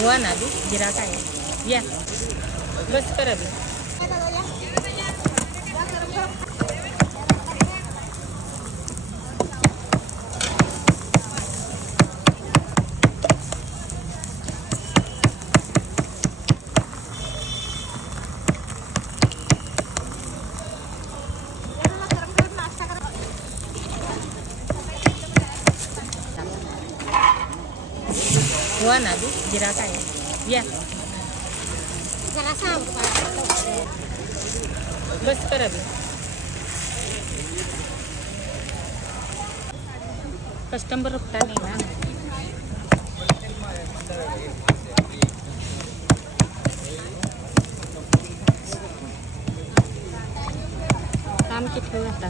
हुआ ना अभी गिराक आहे या बस कर अभी हुआ ना अभी गिराक आहे या बस कर अभी कस्टमर रुकता नहीं ना काम किती होता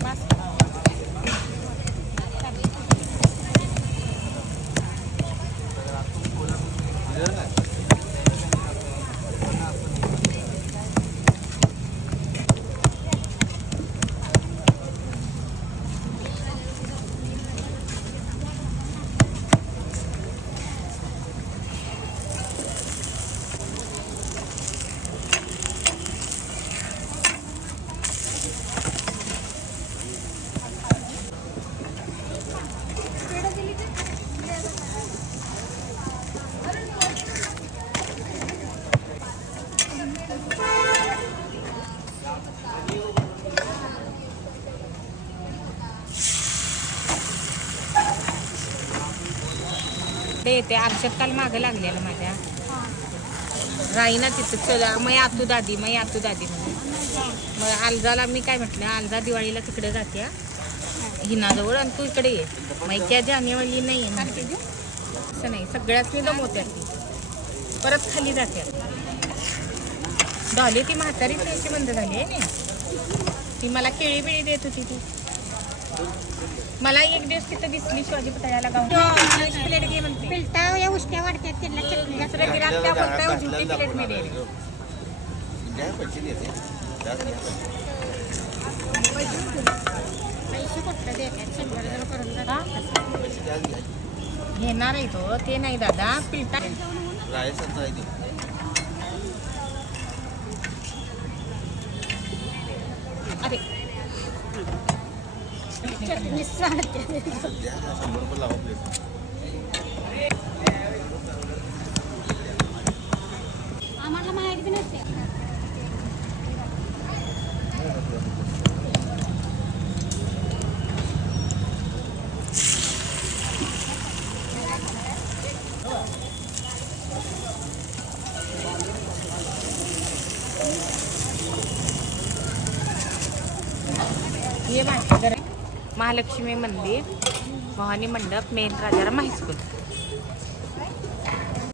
ते अर्षद काल मागं लागलेलं माझ्या राहीना तिथं चला मग आतू दादी म्हणून मग अलजाला मी काय म्हटलं अलजा दिवाळीला तिकडे जाते हिनाजवळ आणि तू इकडे ये मैक्या जानेवाली नाही आहे असं नाही सगळ्याच मी जमवत्यात ती परत खाली जाते डॉली ती म्हातारी त्याची बंद झाली आहे ना ती मला केळी बिळी देत होती ती मला एक दिवस तिथं दिसली शिवाजी पुतळ्याला गाऊन प्लेट घे म्हणते पिलटा या उष्ट्या वाढतात त्यांना चटणी दुसरं गिराक त्या बोलताय उजवी प्लेट मध्ये पैसे कुठलं देतात 100 करून घेणार आहे तो ते नाही दादा पिलटा अरे आम्हाला माहिती नसते ये महालक्ष्मी मंदिर भवानी मंडप मेन राजाराम हायस्कूल